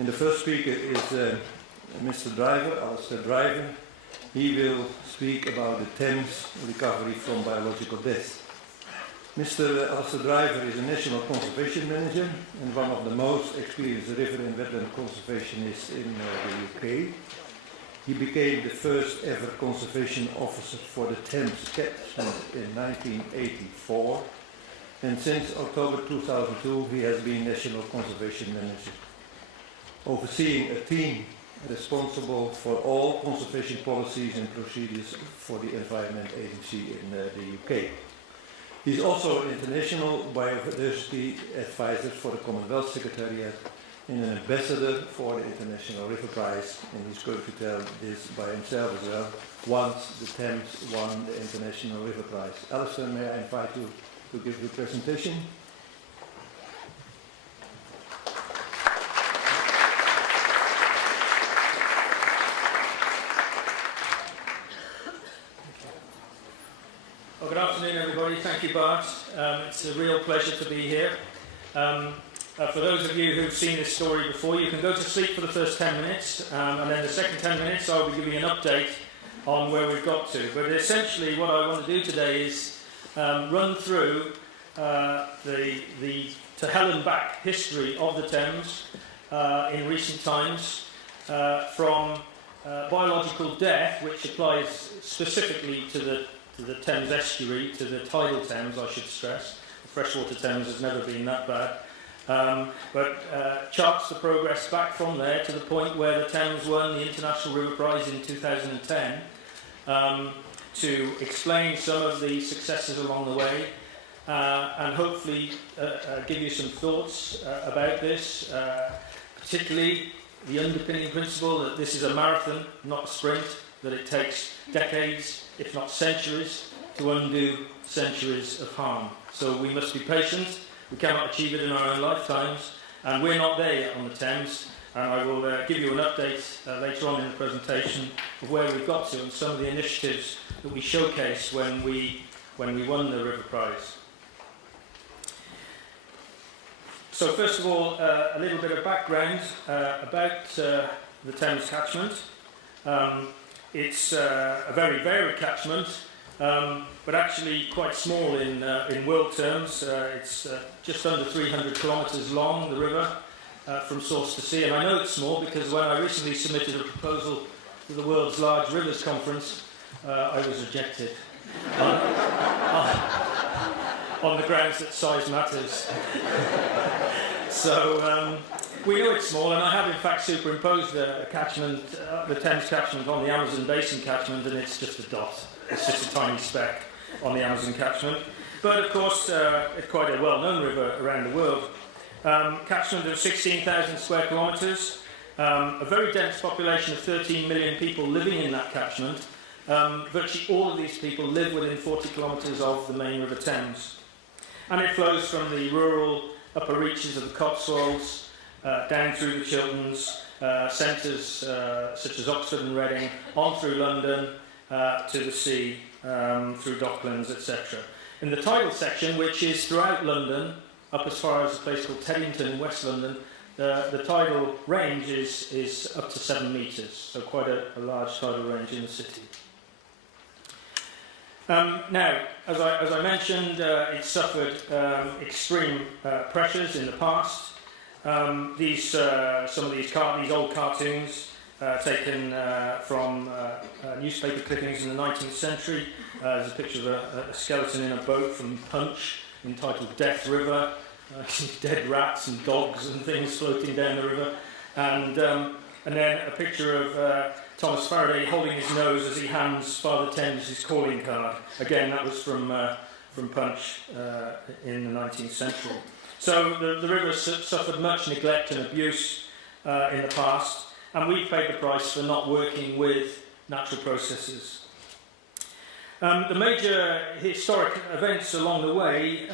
And the first speaker is Mr. Alastair. He will speak about the Thames recovery from biological death. Mr. Alastair is a National Conservation Manager and one of the most experienced river and wetland conservationists in the UK. He became the first ever conservation officer for the Thames catchment in 1984, and since October 2002 he has been National Conservation Manager, overseeing a team responsible for all conservation policies and procedures for the Environment Agency in the UK. He's also an international biodiversity advisor for the Commonwealth Secretariat and an ambassador for the International River Prize, and he's going to tell this by himself as well, once the Thames won the International River Prize. Alastair, may I invite you to give the presentation? Well, good afternoon, everybody. Thank you, Bart. It's a real pleasure to be here. For those of you who've seen this story before, you can go to sleep for the first 10 minutes, and then the second 10 minutes I'll be giving you an update on where we've got to. But essentially what I want to do today is run through the to hell and back history of the Thames in recent times, from biological death, which applies specifically to the Thames estuary, to the tidal Thames, I should stress. The freshwater Thames has never been that bad. But charts the progress back from there to the point where the Thames won the International River Prize in 2010, to explain some of the successes along the way, and hopefully give you some thoughts about this, particularly the underpinning principle that this is a marathon, not a sprint, that it takes decades, if not centuries, to undo centuries of harm. So we must be patient. We cannot achieve it in our own lifetimes, and we're not there yet on the Thames. And I will give you an update later on in the presentation of where we've got to and some of the initiatives that we showcased when we won the River Prize. So first of all, a little bit of background about the Thames catchment. It's a very varied catchment, but actually quite small in world terms. It's just under 300 kilometres long, the river, from source to sea. And I know it's small because when I recently submitted a proposal to the World's Large Rivers Conference, I was rejected on the grounds that size matters. So we know it's small, and I have in fact superimposed a catchment, the Thames catchment, on the Amazon Basin catchment, and it's just a dot. It's just a tiny speck on the Amazon catchment. But of course, it's quite a well-known river around the world. Catchment of 16,000 square kilometres, a very dense population of 13 million people living in that catchment. Virtually all of these people live within 40 kilometres of the main River Thames. And it flows from the rural upper reaches of the Cotswolds, down through the Chilterns, centres such as Oxford and Reading, on through London, to the sea, through Docklands, etc. In the tidal section, which is throughout London, up as far as a place called Teddington in West London, the tidal range is up to 7 metres, so quite a large tidal range in the city. Now, as I mentioned, it suffered extreme pressures in the past. Some of these old cartoons taken from newspaper clippings in the 19th century. There's a picture of a skeleton in a boat from Punch entitled Death River, dead rats and dogs and things floating down the river, and then a picture of Thomas Faraday holding his nose as he hands Father Thames his calling card. Again, that was from Punch in the 19th century. So the river suffered much neglect and abuse in the past, and we've paid the price for not working with natural processes. The major historic events along the way,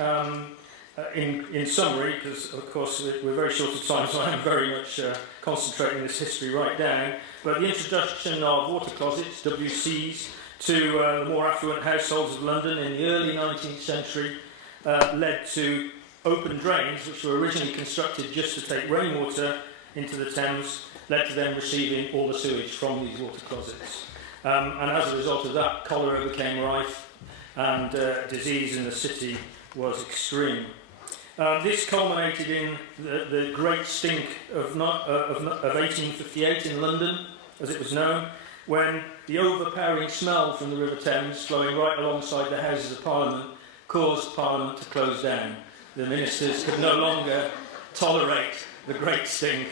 in summary, because of course we're very short of time, so I'm very much concentrating this history right down, but the introduction of water closets, WCs, to the more affluent households of London in the early 19th century led to open drains, which were originally constructed just to take rainwater into the Thames led to them receiving all the sewage from these water closets. And as a result of that, cholera became rife and disease in the city was extreme. This culminated in the Great Stink of 1858 in London, as it was known, when the overpowering smell from the River Thames flowing right alongside the Houses of Parliament caused Parliament to close down. The ministers could no longer tolerate the Great Stink,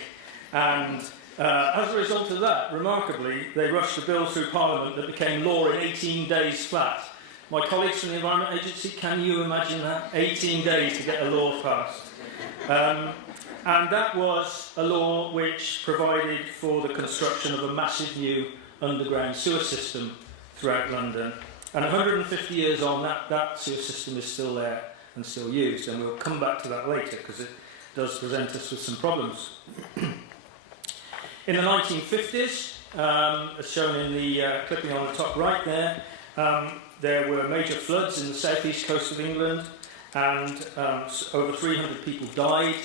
and as a result of that, remarkably, they rushed a bill through Parliament that became law in 18 days flat. My colleagues from the Environment Agency, can you imagine that? 18 days to get a law passed. And that was a law which provided for the construction of a massive new underground sewer system throughout London. And 150 years on, that sewer system is still there and still used. And we'll come back to that later because it does present us with some problems. In the 1950s, as shown in the clipping on the top right there were major floods in the southeast coast of England, and over 300 people died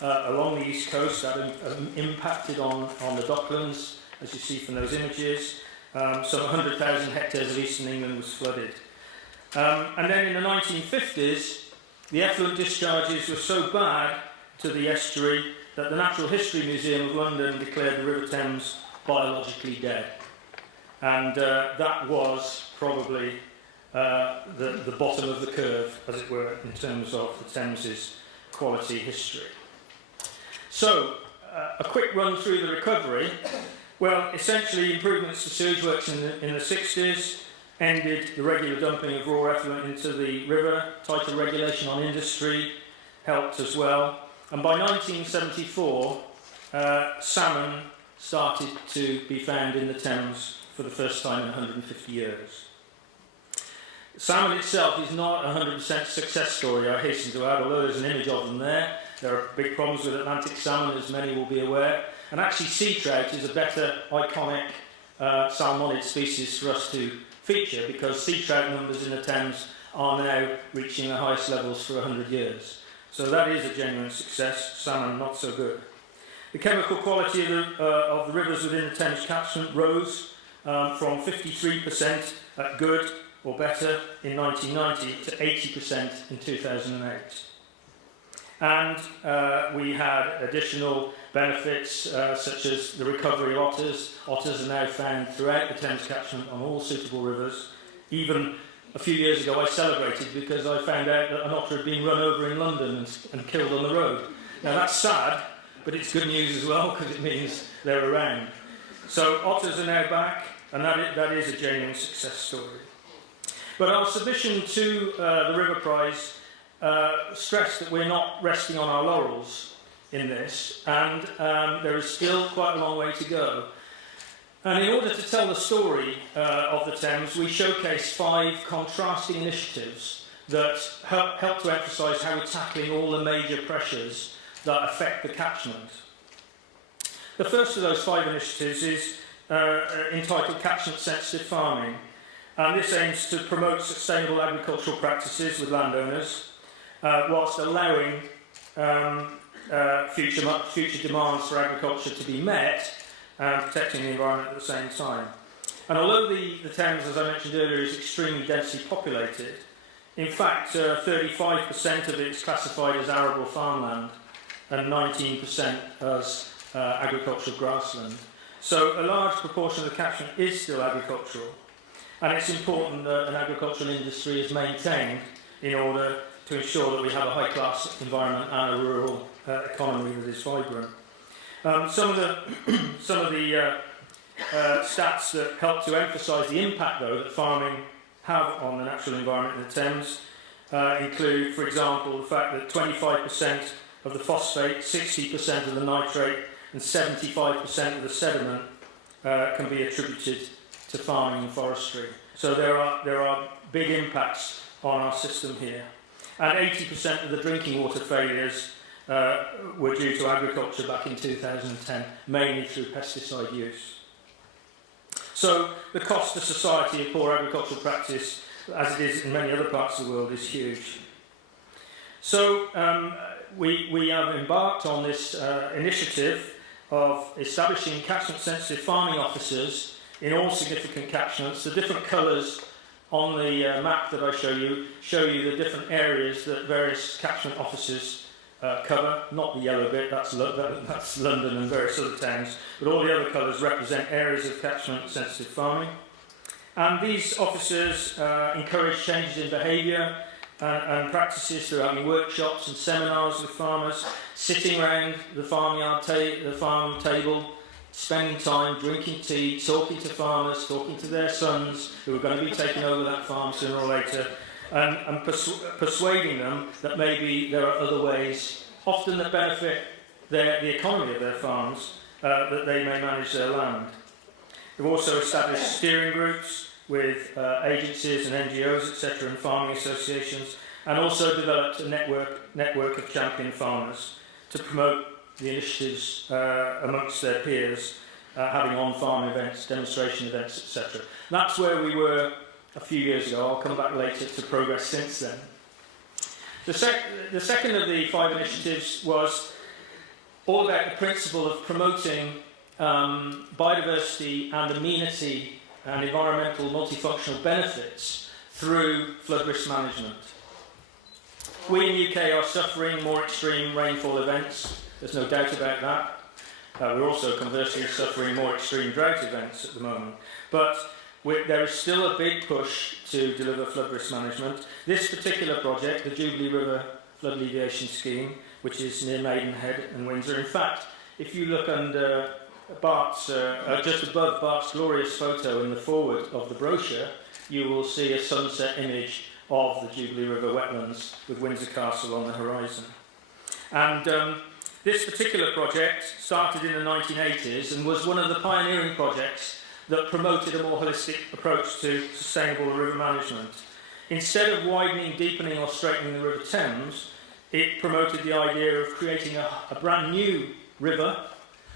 along the east coast. That impacted on the docklands, as you see from those images. Some 100,000 hectares of eastern England was flooded. And then in the 1950s, the effluent discharges were so bad to the estuary that the Natural History Museum of London declared the River Thames biologically dead. And that was probably the bottom of the curve, as it were, in terms of the Thames's quality history. So, a quick run through the recovery. Well, essentially, improvements to sewage works in the 60s ended the regular dumping of raw effluent into the river. Tighter regulation on industry helped as well. And by 1974, salmon started to be found in the Thames for the first time in 150 years. Salmon itself is not a 100% success story, I hasten to add, although there's an image of them there. There are big problems with Atlantic salmon, as many will be aware. And actually, sea trout is a better iconic salmonid species for us to feature, because sea trout numbers in the Thames are now reaching the highest levels for 100 years. So that is a genuine success. Salmon, not so good. The chemical quality of the rivers within the Thames catchment rose from 53% at good or better in 1990 to 80% in 2008. And we had additional benefits such as the recovery of otters. Otters are now found throughout the Thames catchment on all suitable rivers. Even a few years ago I celebrated because I found out that an otter had been run over in London and killed on the road. Now that's sad, but it's good news as well because it means they're around. So otters are now back, and that is a genuine success story. But our submission to the River Prize stressed that we're not resting on our laurels in this, and there is still quite a long way to go. And in order to tell the story of the Thames, we showcase 5 contrasting initiatives that help to emphasise how we're tackling all the major pressures that affect the catchment. The first of those 5 initiatives is entitled Catchment Sensitive Farming, and this aims to promote sustainable agricultural practices with landowners whilst allowing future demands for agriculture to be met and protecting the environment at the same time. And although the Thames, as I mentioned earlier, is extremely densely populated, in fact 35% of it is classified as arable farmland and 19% as agricultural grassland. So a large proportion of the catchment is still agricultural, and it's important that an agricultural industry is maintained in order to ensure that we have a high-class environment and a rural economy that is vibrant. Some of the stats that help to emphasise the impact, though, that farming have on the natural environment in the Thames include, for example, the fact that 25% of the phosphate, 60% of the nitrate, and 75% of the sediment can be attributed to farming and forestry. So there are big impacts on our system here. And 80% of the drinking water failures were due to agriculture back in 2010, mainly through pesticide use. So the cost to society of poor agricultural practice, as it is in many other parts of the world, is huge. So we have embarked on this initiative of establishing catchment-sensitive farming officers in all significant catchments. The different colours on the map that I show you the different areas that various catchment officers cover. Not the yellow bit, that's London and various other towns, but all the other colours represent areas of catchment-sensitive farming. And these officers encourage changes in behaviour and practices through having workshops and seminars with farmers, sitting around the farmyard the farm table, spending time drinking tea, talking to farmers, talking to their sons who are going to be taking over that farm sooner or later, and persuading them that maybe there are other ways, often that benefit the economy of their farms, that they may manage their land. They've also established steering groups with agencies and NGOs, etc., and farming associations, and also developed a network of champion farmers to promote the initiatives amongst their peers, having on-farm events, demonstration events, etc. That's where we were a few years ago. I'll come back later to progress since then. The second of the 5 initiatives was all about the principle of promoting biodiversity and amenity and environmental multifunctional benefits through flood risk management. We in the UK are suffering more extreme rainfall events. There's no doubt about that. We're also conversely suffering more extreme drought events at the moment. But there is still a big push to deliver flood risk management. This particular project, the Jubilee River Flood Alleviation Scheme, which is near Maidenhead and Windsor. In fact, if you look under Bart's, just above Bart's glorious photo in the forward of the brochure, you will see a sunset image of the Jubilee River wetlands with Windsor Castle on the horizon. And this particular project started in the 1980s and was one of the pioneering projects that promoted a more holistic approach to sustainable river management. Instead of widening, deepening or straightening the River Thames, it promoted the idea of creating a brand new river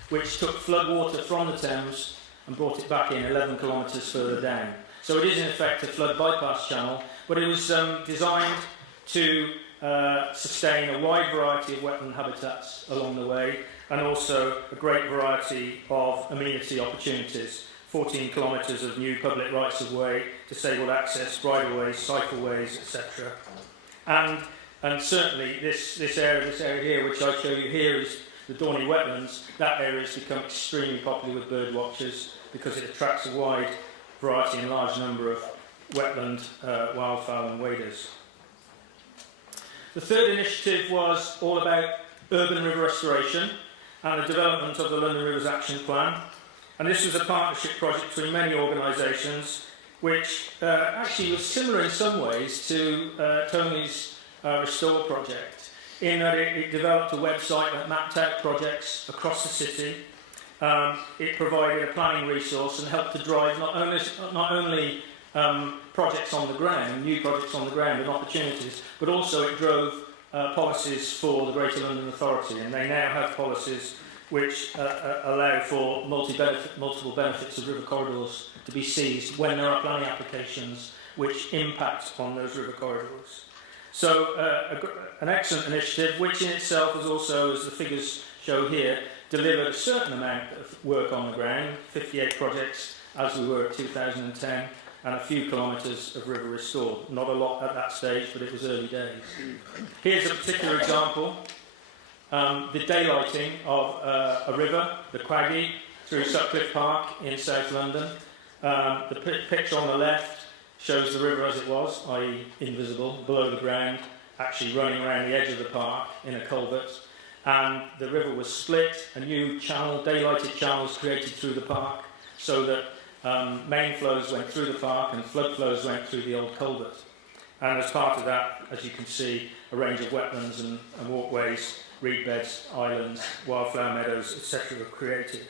which took floodwater from the Thames and brought it back in 11 kilometres further down. So it is in effect a flood bypass channel, but it was designed to sustain a wide variety of wetland habitats along the way, and also a great variety of amenity opportunities. 14 kilometres of new public rights-of-way, disabled access, bridleways, cycleways, etc. And certainly this area here, which I show you here, is the Dorney wetlands. That area has become extremely popular with bird watchers because it attracts a wide variety and large number of wetland wildfowl and waders. The third initiative was all about urban river restoration and the development of the London Rivers Action Plan. And this was a partnership project between many organisations, which actually was similar in some ways to Tony's Restore project, in that it developed a website that mapped out projects across the city. It provided a planning resource and helped to drive not only projects on the ground, new projects on the ground and opportunities, but also it drove policies for the Greater London Authority, and they now have policies which allow for multiple benefits of river corridors to be seized when there are planning applications which impact on those river corridors. So an excellent initiative, which in itself has also, as the figures show here, delivered a certain amount of work on the ground, 58 projects as we were at 2010, and a few kilometres of river restored. Not a lot at that stage, but it was early days. Here's a particular example. The daylighting of a river, the Quaggy, through Sutcliffe Park in South London. The picture on the left shows the river as it was, i.e. invisible, below the ground, actually running around the edge of the park in a culvert. And the river was split, a new channel, daylighted channels created through the park, so that main flows went through the park and flood flows went through the old culvert. And as part of that, as you can see, a range of wetlands and walkways, reed beds, islands, wildflower meadows, etc. were created.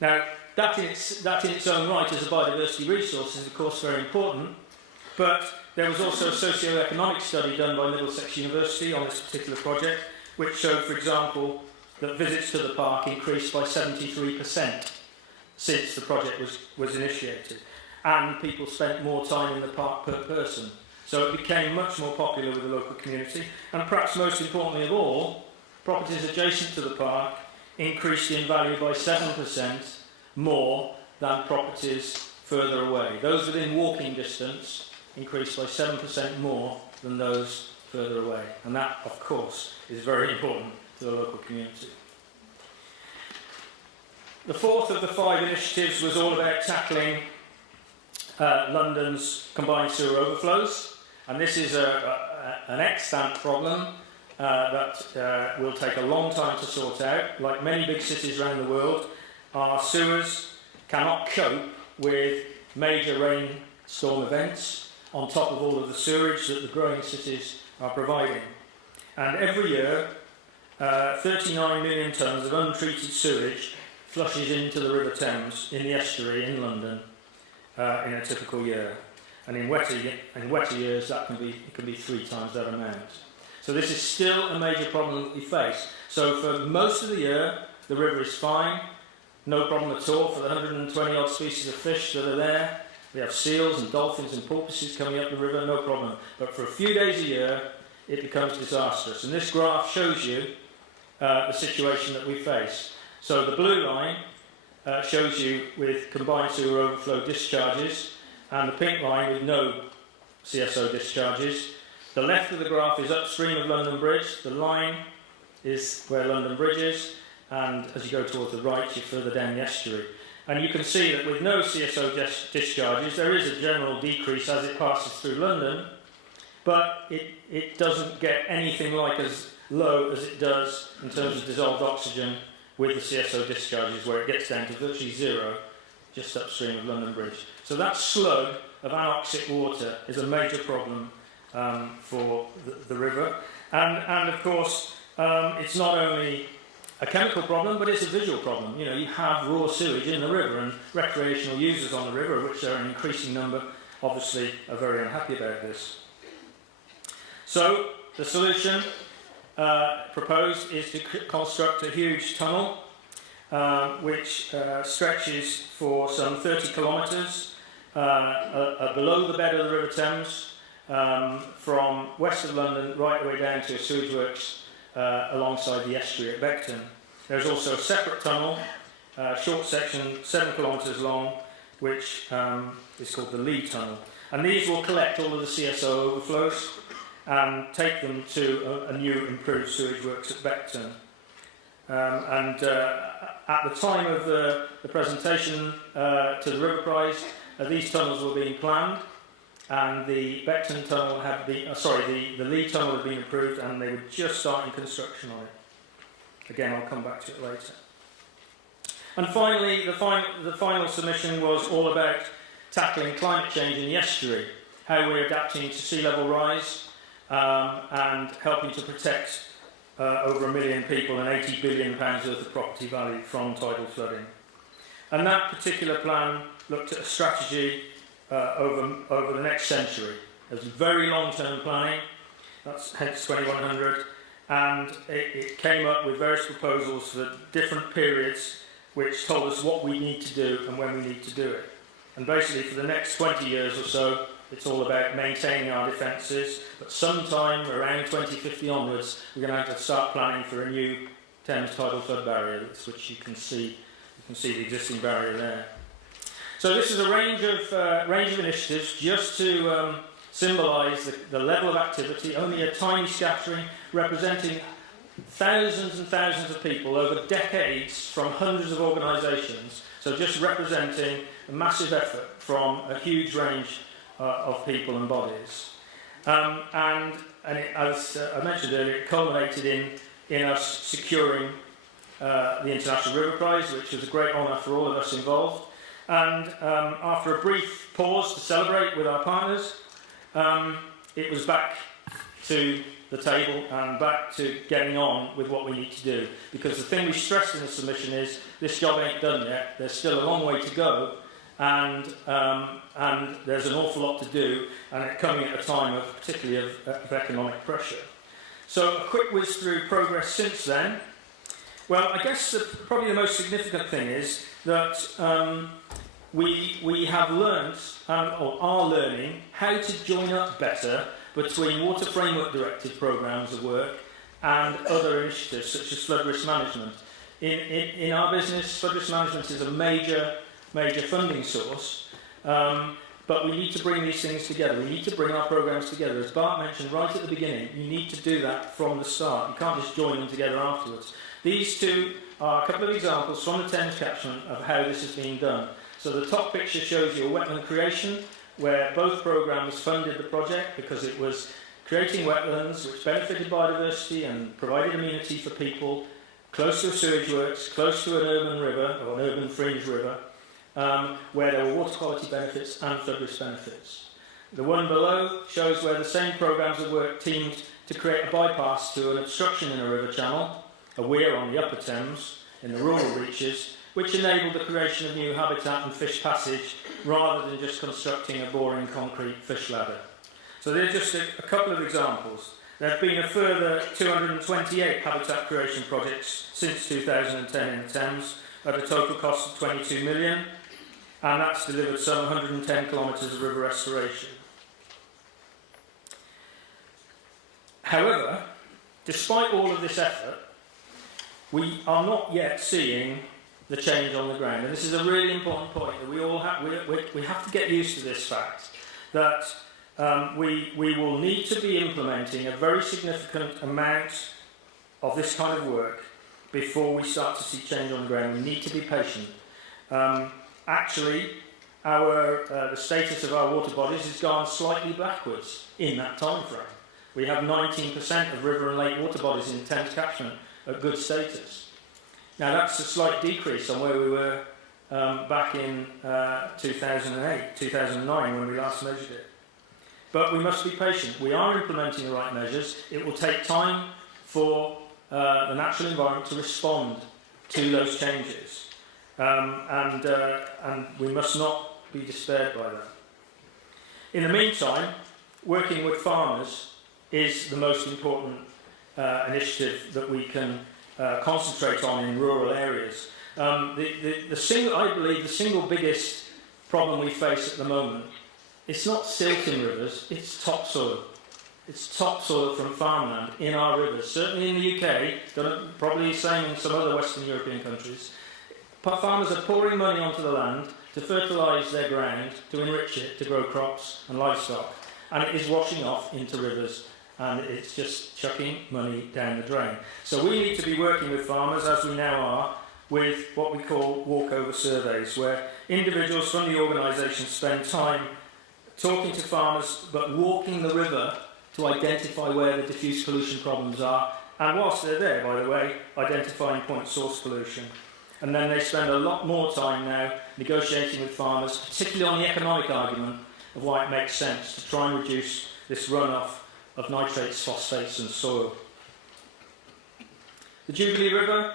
Now, that in its own right as a biodiversity resource is of course very important, but there was also a socio-economic study done by Middlesex University on this particular project, which showed, for example, that visits to the park increased by 73% since the project was initiated, and people spent more time in the park per person. So it became much more popular with the local community, and perhaps most importantly of all, properties adjacent to the park increased in value by 7% more than properties further away. Those within walking distance increased by 7% more than those further away. And that, of course, is very important to the local community. The fourth of the 5 initiatives was all about tackling London's combined sewer overflows. And this is an extant problem that will take a long time to sort out. Like many big cities around the world, our sewers cannot cope with major rainstorm events on top of all of the sewerage that the growing cities are providing. And every year, 39 million tonnes of untreated sewage flushes into the River Thames in the estuary in London in a typical year. And in wetter years, it can be 3 times that amount. So this is still a major problem that we face. So for most of the year, the river is fine, no problem at all for the 120 odd species of fish that are there. We have seals and dolphins and porpoises coming up the river, no problem. But for a few days a year, it becomes disastrous. And this graph shows you the situation that we face. So the blue line shows you with combined sewer overflow discharges, and the pink line with no CSO discharges. The left of the graph is upstream of London Bridge. The line is where London Bridge is, and as you go towards the right, you're further down the estuary. And you can see that with no CSO discharges, there is a general decrease as it passes through London, but it doesn't get anything like as low as it does in terms of dissolved oxygen with the CSO discharges, where it gets down to virtually 0 just upstream of London Bridge. So that slug of anoxic water is a major problem for the river. And of course, it's not only a chemical problem, but it's a visual problem. You know, you have raw sewage in the river, and recreational users on the river, which are an increasing number, obviously are very unhappy about this. So the solution proposed is to construct a huge tunnel which stretches for some 30 kilometres below the bed of the River Thames, from west of London right the way down to a sewage works alongside the estuary at Beckton. There's also a separate tunnel, short section 7 kilometres long, which is called the Lee Tunnel. And these will collect all of the CSO overflows and take them to a new improved sewage works at Beckton. At the time of the presentation to the River Prize, these tunnels were being planned, and the Beckton tunnel had been, the Lee tunnel had been approved, and they were just starting construction on it. Again, I'll come back to it later. And finally, the final submission was all about tackling climate change in the estuary, how we're adapting to sea level rise, and helping to protect over 1 million people and £80 billion worth of property value from tidal flooding. And that particular plan looked at a strategy over the next century. It was very long-term planning, that's hence 2100, and it came up with various proposals for different periods which told us what we need to do and when we need to do it. And basically for the next 20 years or so, it's all about maintaining our defences, but sometime around 2050 onwards, we're going to have to start planning for a new Thames tidal flood barrier, which you can see the existing barrier there. So this is a range of initiatives just to symbolise the level of activity, only a tiny scattering representing thousands and thousands of people over decades from hundreds of organisations, so just representing a massive effort from a huge range of people and bodies. And it, as I mentioned earlier, it culminated in us securing the International River Prize, which was a great honour for all of us involved. And after a brief pause to celebrate with our partners, it was back to the table and back to getting on with what we need to do. Because the thing we stressed in the submission is this job ain't done yet. There's still a long way to go. And there's an awful lot to do, and it's coming at a time of particularly of economic pressure. So a quick whiz through progress since then. Well, I guess probably the most significant thing is that we have learnt, or are learning, how to join up better between Water Framework Directive programmes of work and other initiatives such as flood risk management. in our business, flood risk management is a major funding source. But we need to bring these things together. We need to bring our programs together. As Bart mentioned right at the beginning, you need to do that from the start. You can't just join them together afterwards. These two are a couple of examples from the Thames catchment of how this is being done. So the top picture shows you a wetland creation, where both programs funded the project because it was creating wetlands which benefited biodiversity and provided amenity for people, close to a sewage works, close to an urban river, or an urban fringe river, where there were water quality benefits and flood risk benefits. The one below shows where the same programs of work teamed to create a bypass to an obstruction in a river channel, a weir on the upper Thames, in the rural reaches, which enabled the creation of new habitat and fish passage rather than just constructing a boring concrete fish ladder. So they're just a couple of examples. There have been a further 228 habitat creation projects since 2010 in the Thames at a total cost of 22 million, and that's delivered some 110 kilometres of river restoration. However, despite all of this effort, we are not yet seeing the change on the ground. And this is a really important point that we all have. We have to get used to this fact that we will need to be implementing a very significant amount of this kind of work before we start to see change on the ground. We need to be patient. Actually, the status of our water bodies has gone slightly backwards in that time frame. We have 19% of river and lake water bodies in the Thames catchment at good status. Now that's a slight decrease on where we were back in 2008, 2009 when we last measured it. But we must be patient. We are implementing the right measures. It will take time for the natural environment to respond to those changes. And we must not be despaired by that. In the meantime, working with farmers is the most important initiative that we can concentrate on in rural areas. I believe the single biggest problem we face at the moment, it's not silt in rivers, it's topsoil. It's topsoil from farmland in our rivers. Certainly in the UK, probably the same in some other Western European countries. Farmers are pouring money onto the land to fertilise their ground, to enrich it, to grow crops and livestock. And it is washing off into rivers, and it's just chucking money down the drain. So we need to be working with farmers, as we now are, with what we call walkover surveys, where individuals from the organisation spend time talking to farmers, but walking the river to identify where the diffuse pollution problems are, and whilst they're there, by the way, identifying point source pollution. And then they spend a lot more time now negotiating with farmers, particularly on the economic argument of why it makes sense to try and reduce this runoff of nitrates, phosphates and soil. The Jubilee River,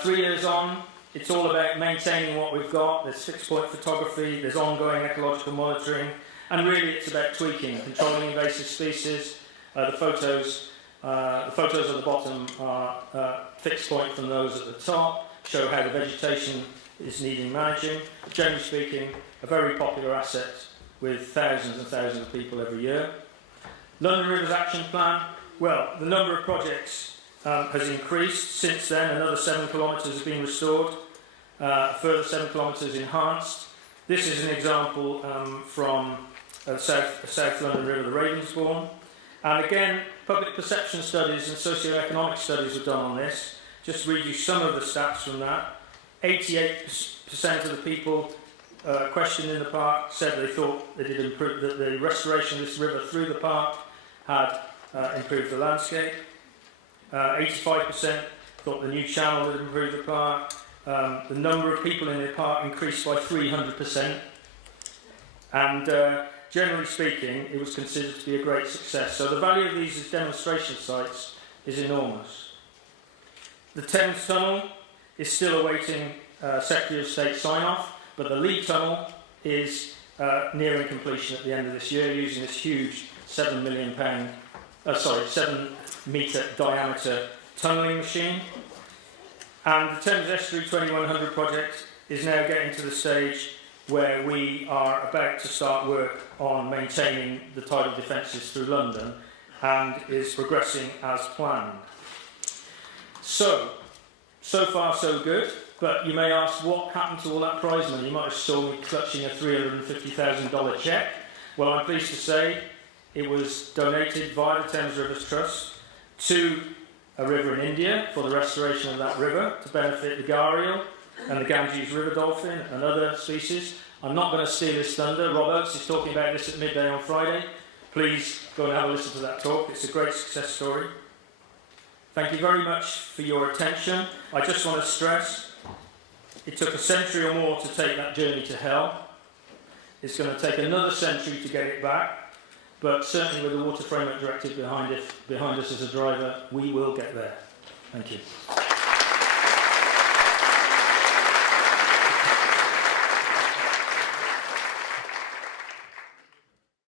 3 years on, it's all about maintaining what we've got. There's fixed point photography, there's ongoing ecological monitoring, and really it's about tweaking, controlling invasive species. The photos at the bottom are fixed point from those at the top, show how the vegetation is needing managing. Generally speaking, a very popular asset with thousands and thousands of people every year. London Rivers Action Plan, well, the number of projects has increased since then. Another 7 kilometres has been restored, a further 7 kilometres enhanced. This is an example from South London River, the Ravensbourne. And again, public perception studies and socio-economic studies were done on this. Just to read you some of the stats from that. 88% of the people questioned in the park said they thought they did improve, that the restoration of this river through the park had improved the landscape. 85% thought the new channel had improved the park. The number of people in the park increased by 300%. And generally speaking, it was considered to be a great success. So the value of these as demonstration sites is enormous. The Thames Tunnel is still awaiting Secretary of State sign-off, but the Lead Tunnel is nearing completion at the end of this year using this huge 7 metre diameter tunnelling machine. And the Thames Estuary 2100 project is now getting to the stage where we are about to start work on maintaining the tidal defences through London and is progressing as planned. So, So far, so good. But you may ask, what happened to all that prize money? You might have saw me clutching a $350,000 cheque. Well, I'm pleased to say it was donated via the Thames Rivers Trust to a river in India for the restoration of that river to benefit the gharial and the Ganges river dolphin and other species. I'm not going to steal his thunder. Rob Oates is talking about this at midday on Friday. Please go and have a listen to that talk. It's a great success story. Thank you very much for your attention. I just want to stress, it took a century or more to take that journey to hell. It's going to take another century to get it back, but certainly with the Water Framework Directive behind us as a driver, we will get there. Thank you.